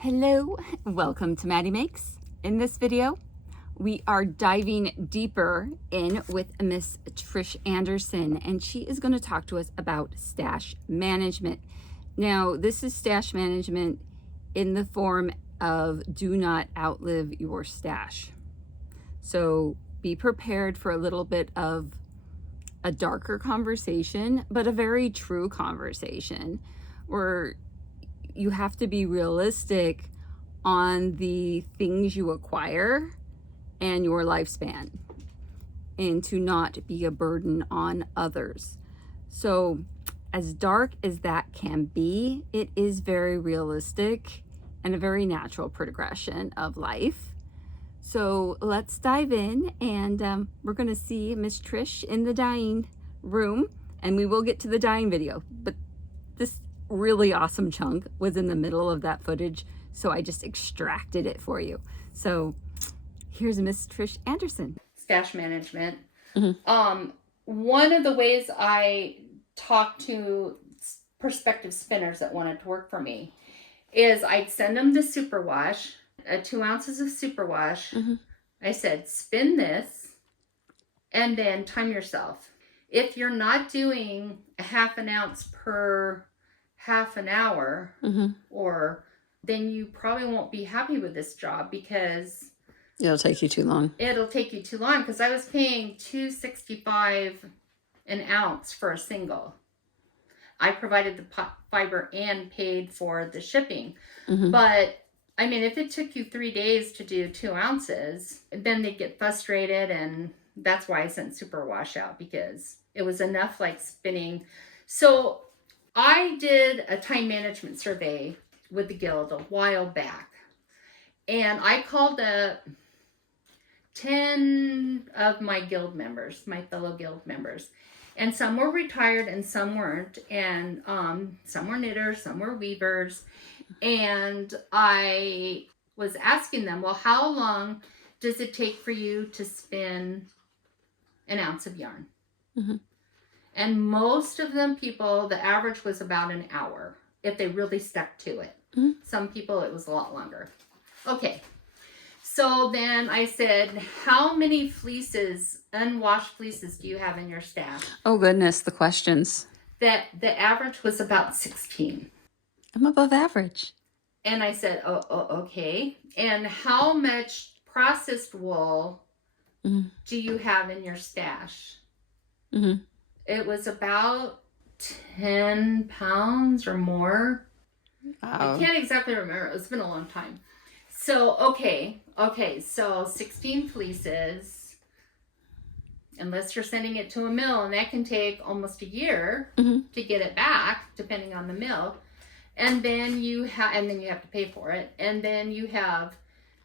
Hello, welcome to Maddie Makes. In this video, we are diving deeper in with Miss Trish Anderson, and she is going to talk to us about stash management. Now, this is stash management in the form of do not outlive your stash. So be prepared for a little bit of a darker conversation, but a very true conversation where you have to be realistic on the things you acquire and your lifespan, and to not be a burden on others. So as dark as that can be, it is very realistic and a very natural progression of life. So let's dive in, and we're going to see Miss Trish in the dyeing room, and we will get to the dyeing video, but this really awesome chunk was in the middle of that footage, so I just extracted it for you. So here's Miss Trish Anderson. Stash management. One of the ways I talk to prospective spinners that wanted to work for me is I'd send them the superwash, 2 ounces of superwash. I said, spin this and then time yourself. If you're not doing a half an ounce per half an hour, or then you probably won't be happy with this job because it'll take you too long. Because I was paying $2.65 an ounce for a single. I provided the fiber and paid for the shipping. But I mean, if it took you 3 days to do 2 ounces, then they'd get frustrated, and that's why I sent superwash out, because it was enough like spinning. So I did a time management survey with the guild a while back, and I called up 10 of my guild members, my fellow guild members, and some were retired and some weren't, and some were knitters, some were weavers, and I was asking them, well, how long does it take for you to spin an ounce of yarn? And most of them people, the average was about an hour if they really stuck to it. Some people, it was a lot longer. Okay. So then I said, how many fleeces, unwashed fleeces, do you have in your stash? Oh goodness, the questions. That the average was about 16. I'm above average. And I said, oh okay. And how much processed wool do you have in your stash? It was about 10 pounds or more. Wow. I can't exactly remember. It's been a long time. So, okay. So 16 fleeces, unless you're sending it to a mill, and that can take almost a year to get it back, depending on the mill. And then you have to pay for it. And then you have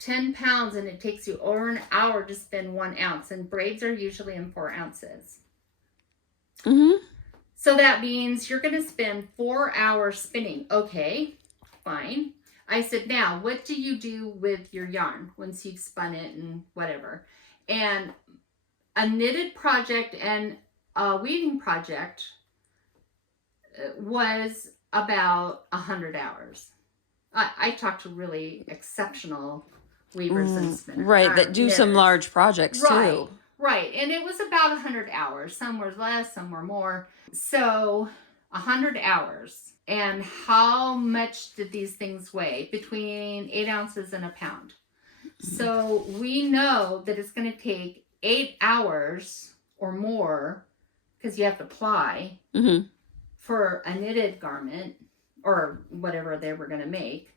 10 pounds, and it takes you over an hour to spin 1 ounce. And braids are usually in 4 ounces. So that means you're going to spend 4 hours spinning. Okay, fine. I said, now, what do you do with your yarn once you've spun it and whatever? And a knitted project and a weaving project was about 100 hours. I talked to really exceptional weavers and spinners. Right, that do knitters. Some large projects too. Right, and it was about 100 hours. Some were less, some were more. So 100 hours. And how much did these things weigh? Between 8 ounces and a pound. So we know that it's going to take 8 hours or more, because you have to ply for a knitted garment or whatever they were going to make.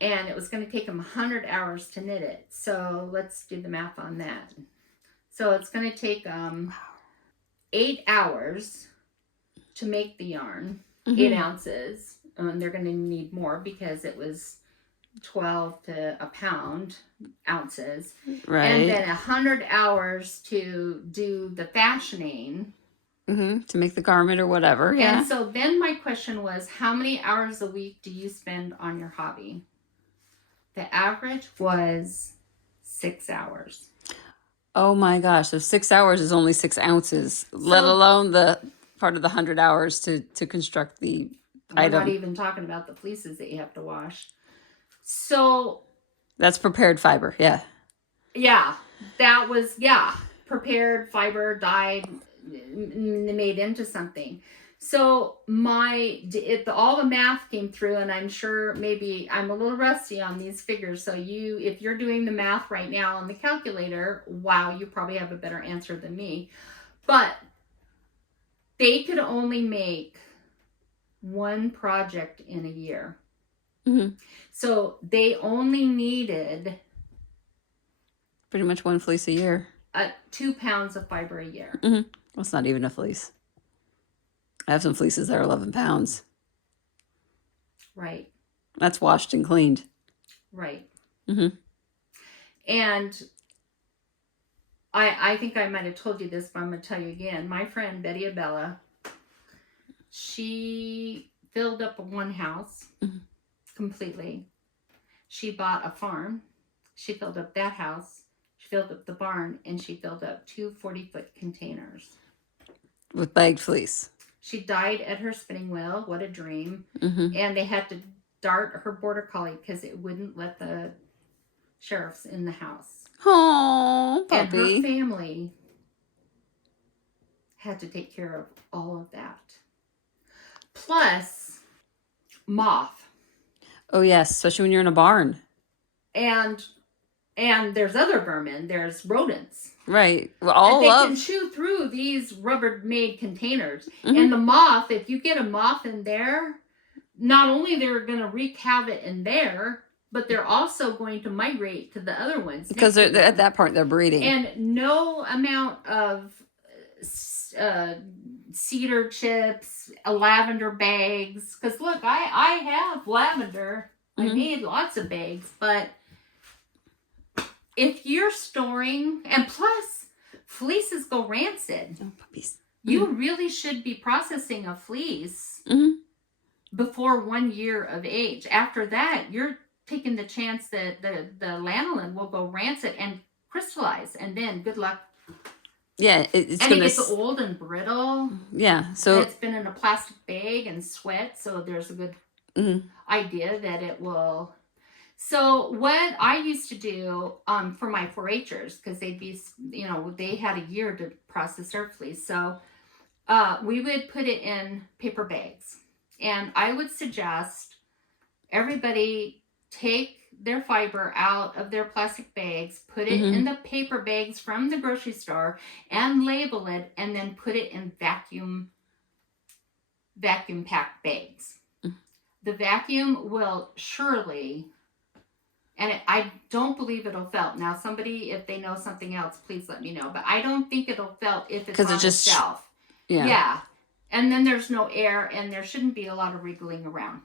And it was going to take them 100 hours to knit it. So let's do the math on that. So it's going to take 8 hours to make the yarn, 8 ounces. They're going to need more because it was 12 to a pound ounces. Right. And then 100 hours to do the fashioning. To make the garment or whatever. Yeah. And so then my question was, how many hours a week do you spend on your hobby? The average was 6 hours. Oh my gosh. So 6 hours is only 6 ounces, let alone the part of the 100 hours to construct the item. We're not even talking about the fleeces that you have to wash. So That's prepared fiber. Yeah. yeah, that was, yeah, prepared fiber, dyed, made into something. So all the math came through, and I'm sure maybe I'm a little rusty on these figures. So if you're doing the math right now on the calculator, wow, you probably have a better answer than me. But they could only make one project in a year. Mm-hmm. So they only needed Pretty much one fleece a year. 2 pounds of fiber a year. Mm-hmm. Well, it's not even a fleece. I have some fleeces that are 11 pounds. Right. That's washed and cleaned. Right. Mm-hmm. And I think I might have told you this, but I'm going to tell you again. My friend Betty Abella, she filled up one house completely. She bought a farm. She filled up that house. She filled up the barn, and she filled up 2 40-foot containers. With bagged fleece. She died at her spinning wheel. What a dream. Mm-hmm. And they had to dart her border collie because it wouldn't let the sheriffs in the house. Oh, puppy. And her family had to take care of all of that. Plus, moth. Oh, yes. Especially when you're in a barn. And there's other vermin. There's rodents. Right. Well, they can chew through these Rubbermaid containers. Mm-hmm. And the moth, if you get a moth in there, not only they're going to wreak havoc in there, but they're also going to migrate to the other ones. Because they're at that point, they're breeding. And no amount of cedar chips, lavender bags. Because look, I have lavender. Mm-hmm. I made lots of bags. But if you're storing, and plus fleeces go rancid. Oh, puppies. You really should be processing a fleece before 1 year of age. After that, you're taking the chance that the lanolin will go rancid and crystallize, and then good luck. Yeah, it gets old and brittle. Yeah, so it's been in a plastic bag and sweat, so there's a good idea that it will. So what I used to do for my 4-Hers, because they'd be, they had a year to process their fleece, so we would put it in paper bags. And I would suggest everybody take their fiber out of their plastic bags, put it in the paper bags from the grocery store, and label it, and then put it in vacuum packed bags. The vacuum will surely, and I don't believe it'll felt. Now, somebody, if they know something else, please let me know. But I don't think it'll felt if it's on the shelf. Yeah. And then there's no air, and there shouldn't be a lot of wriggling around.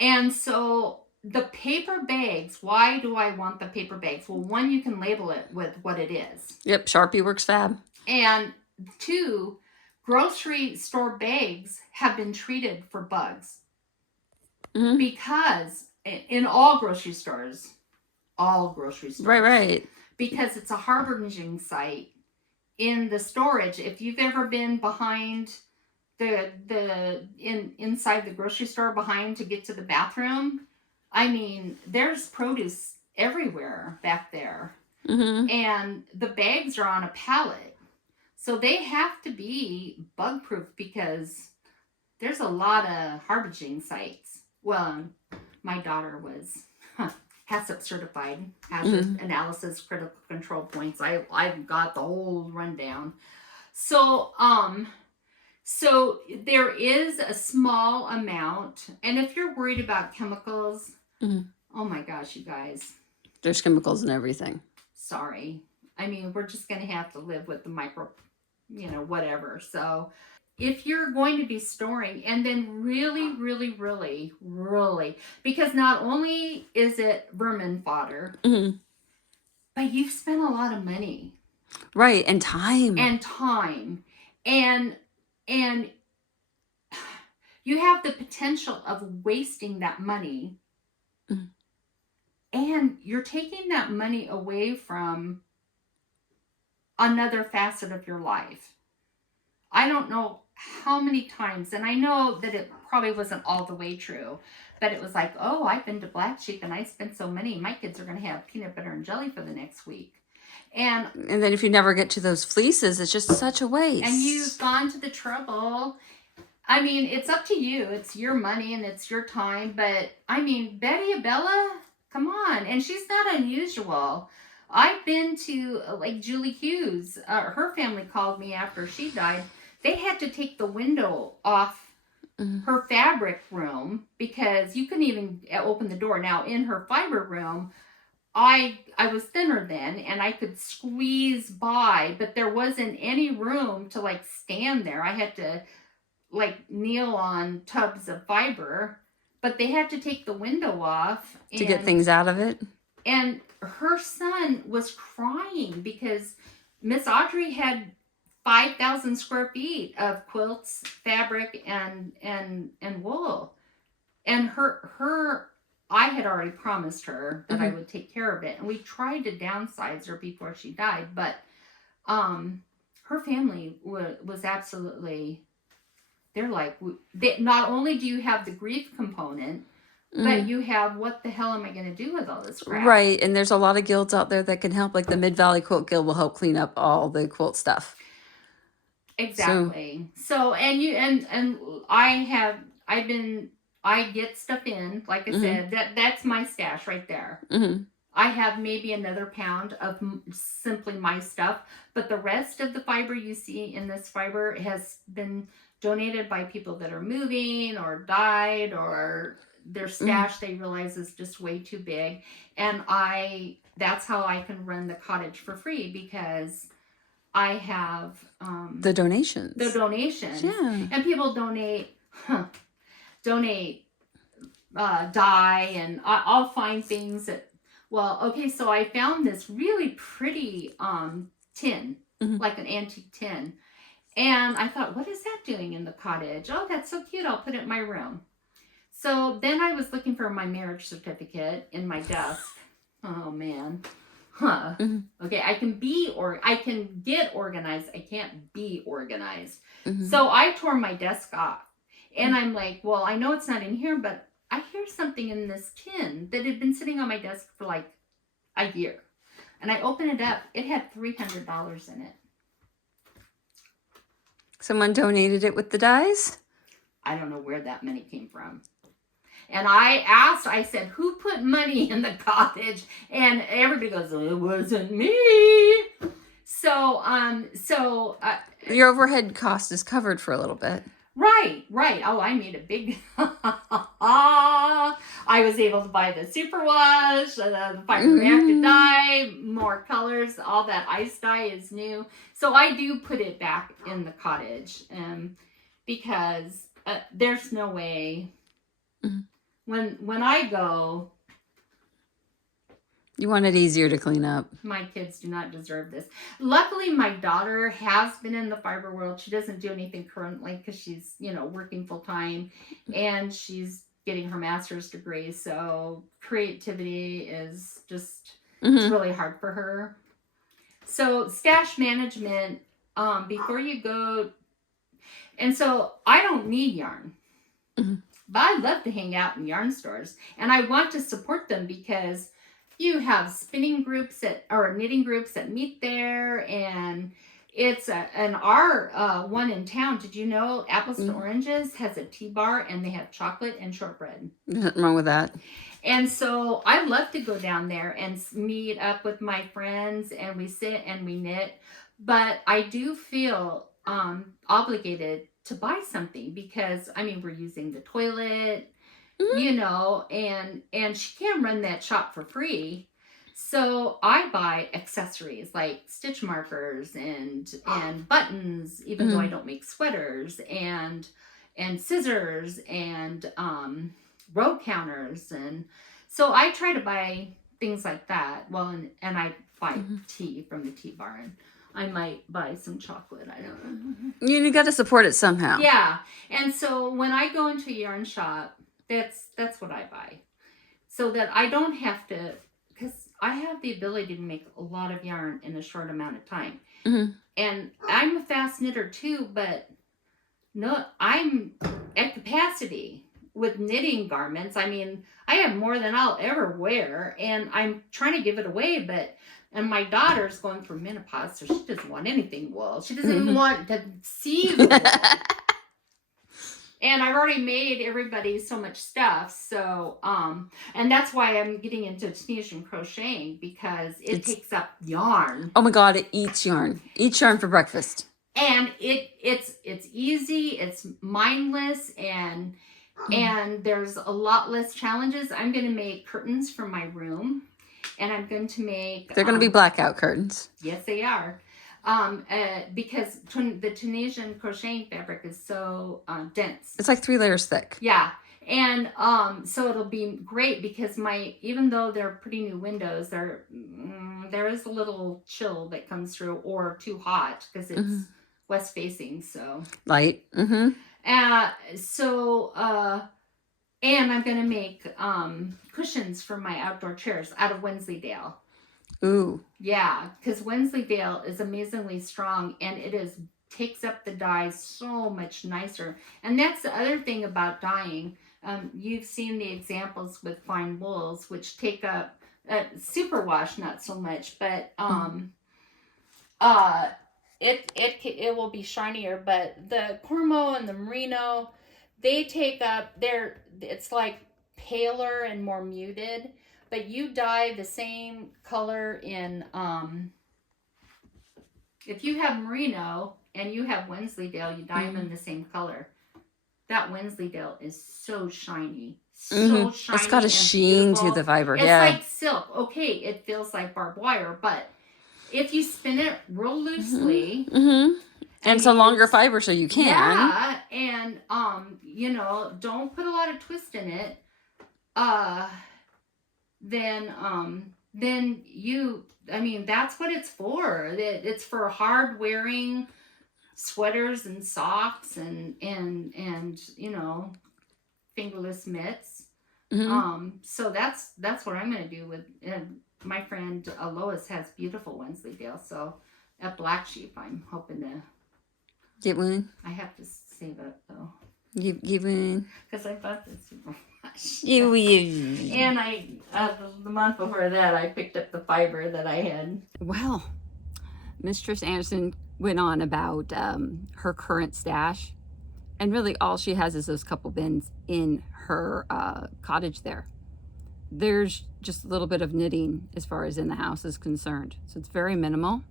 And so the paper bags, why do I want the paper bags? Well, 1, you can label it with what it is. Yep, Sharpie works fab. And 2, grocery store bags have been treated for bugs. Because in all grocery stores. Right. Because it's a harboring site in the storage. If you've ever been behind inside the grocery store behind to get to the bathroom, I mean, there's produce everywhere back there. And the bags are on a pallet. So they have to be bug proof because there's a lot of harboring sites. Well, my daughter was HACCP certified, hazard analysis, critical control points. I've got the whole rundown. So there is a small amount, and if you're worried about chemicals, oh my gosh, you guys. There's chemicals in everything. Sorry. I mean, we're just going to have to live with the micro, whatever. So if you're going to be storing, and then really, really, really, really, because not only is it vermin fodder, but you've spent a lot of money. Right, and time. And you have the potential of wasting that money. And you're taking that money away from another facet of your life. I don't know how many times, and I know that it probably wasn't all the way true, But it was like, oh, I've been to Black Sheep and I spent so many. My kids are going to have peanut butter and jelly for the next week. And then if you never get to those fleeces, it's just such a waste. And you've gone to the trouble. I mean, it's up to you. It's your money and it's your time. But, I mean, Betty Abella, come on. And she's not unusual. I've been to, like, Julie Hughes. Her family called me after she died. They had to take the window off her fabric room because you couldn't even open the door. Now, in her fiber room, I was thinner then and I could squeeze by, but there wasn't any room to like stand there. I had to like kneel on tubs of fiber, but they had to take the window off to get things out of it. And her son was crying because Miss Audrey had 5,000 square feet of quilts, fabric, and wool. And I had already promised her that I would take care of it. And we tried to downsize her before she died. But her family was absolutely, they're like, not only do you have the grief component, but you have, what the hell am I going to do with all this crap? Right. And there's a lot of guilds out there that can help. Like the Mid-Valley Quilt Guild will help clean up all the quilt stuff. Exactly. So I get stuff in, like I said, that's my stash right there. I have maybe another pound of simply my stuff, but the rest of the fiber you see in this fiber has been donated by people that are moving or died, or their stash they realize is just way too big. And that's how I can run the cottage for free, because I have the donations. Yeah. And people donate dye, and I'll find things that, well, okay, so I found this really pretty tin, like an antique tin. And I thought, what is that doing in the cottage? Oh, that's so cute. I'll put it in my room. So then I was looking for my marriage certificate in my desk. Oh, man. Okay, I can get organized. I can't be organized. So I tore my desk off. And I'm like, well, I know it's not in here, but I hear something in this tin that had been sitting on my desk for like a year. And I opened it up. It had $300 in it. Someone donated it with the dyes? I don't know where that money came from. And I said, who put money in the cottage? And everybody goes, it wasn't me. So, your overhead cost is covered for a little bit. Right. Oh, I made a big, I was able to buy the superwash, the fiber reactive dye, more colors, all that ice dye is new. So I do put it back in the cottage, because there's no way, when I go, you want it easier to clean up. My kids do not deserve this. Luckily, my daughter has been in the fiber world. She doesn't do anything currently because she's, working full time, and she's getting her master's degree. So creativity is just, it's really hard for her. So stash management, before you go, and so I don't need yarn. But I love to hang out in yarn stores, and I want to support them because you have spinning groups or knitting groups that meet there, and it's our one in town. Did you know Apples to Oranges has a tea bar, and they have chocolate and shortbread? Nothing wrong with that. And so I love to go down there and meet up with my friends, and we sit and we knit. But I do feel obligated to buy something because, we're using the toilet, and she can't run that shop for free. So I buy accessories like stitch markers and buttons, even though I don't make sweaters, and scissors and row counters. And so I try to buy things like that. Well, and I buy tea from the tea bar, and I might buy some chocolate. I don't know. You got to support it somehow. Yeah. And so when I go into a yarn shop, that's what I buy, so that I don't have to, because I have the ability to make a lot of yarn in a short amount of time. And I'm a fast knitter too, but no, I'm at capacity. with knitting garments. I mean, I have more than I'll ever wear, and I'm trying to give it away, and my daughter's going through menopause, so she doesn't want anything wool. She doesn't even want to see the wool. And I've already made everybody so much stuff. So, and that's why I'm getting into Tunisian crocheting, because it takes up yarn. Oh my God, it eats yarn. Eats yarn for breakfast. And it's easy, it's mindless, and there's a lot less challenges. I'm going to make curtains for my room, and I'm going to make... They're going to be blackout curtains. Yes, they are. Because the Tunisian crocheting fabric is so dense. It's like 3 layers thick. Yeah. And so it'll be great, because even though they're pretty new windows, there is a little chill that comes through, or too hot, because it's west facing. So light. And I'm gonna make cushions for my outdoor chairs out of Wensleydale. Ooh. Yeah, because Wensleydale is amazingly strong, and takes up the dye so much nicer. And that's the other thing about dyeing. You've seen the examples with fine wools, which take up superwash, not so much, but it will be shinier. But the Cormo and the Merino, they take up it's like paler and more muted. But you dye the same color in, if you have Merino and you have Wensleydale, you dye them in the same color. That Wensleydale is so shiny. So shiny. It's got a sheen to the fiber. It's like silk. Okay, it feels like barbed wire, but if you spin it real loosely... And it's a longer fiber, so you can. Yeah, and, don't put a lot of twist in it. That's what it's for. It's for hard wearing sweaters and socks and fingerless mitts. So that's what I'm going to do with my friend Lois has beautiful Wensleydale. So at Black Sheep, I'm hoping to get one. I have to save it though. Give one. Because I bought this super much. And the month before that, I picked up the fiber that I had. Well, Miss Trish Anderson went on about her current stash, and really all she has is those couple bins in her cottage there. There's just a little bit of knitting as far as in the house is concerned, so it's very minimal.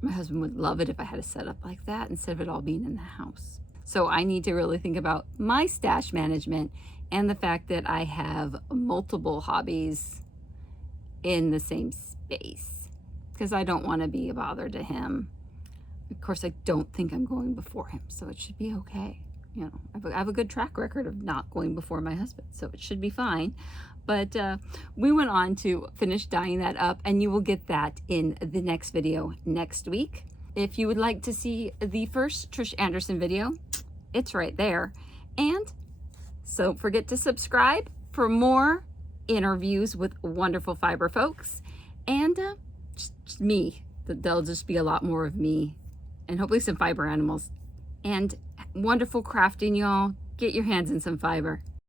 My husband would love it if I had a setup like that instead of it all being in the house. So I need to really think about my stash management and the fact that I have multiple hobbies in the same space, because I don't want to be a bother to him. Of course, I don't think I'm going before him, so it should be okay. I have a good track record of not going before my husband, so it should be fine. But we went on to finish dyeing that up, and you will get that in the next video next week. If you would like to see the first Trish Anderson video, it's right there. And so don't forget to subscribe for more interviews with wonderful fiber folks, and just me. There'll just be a lot more of me, and hopefully some fiber animals, and wonderful crafting, y'all. Get your hands in some fiber.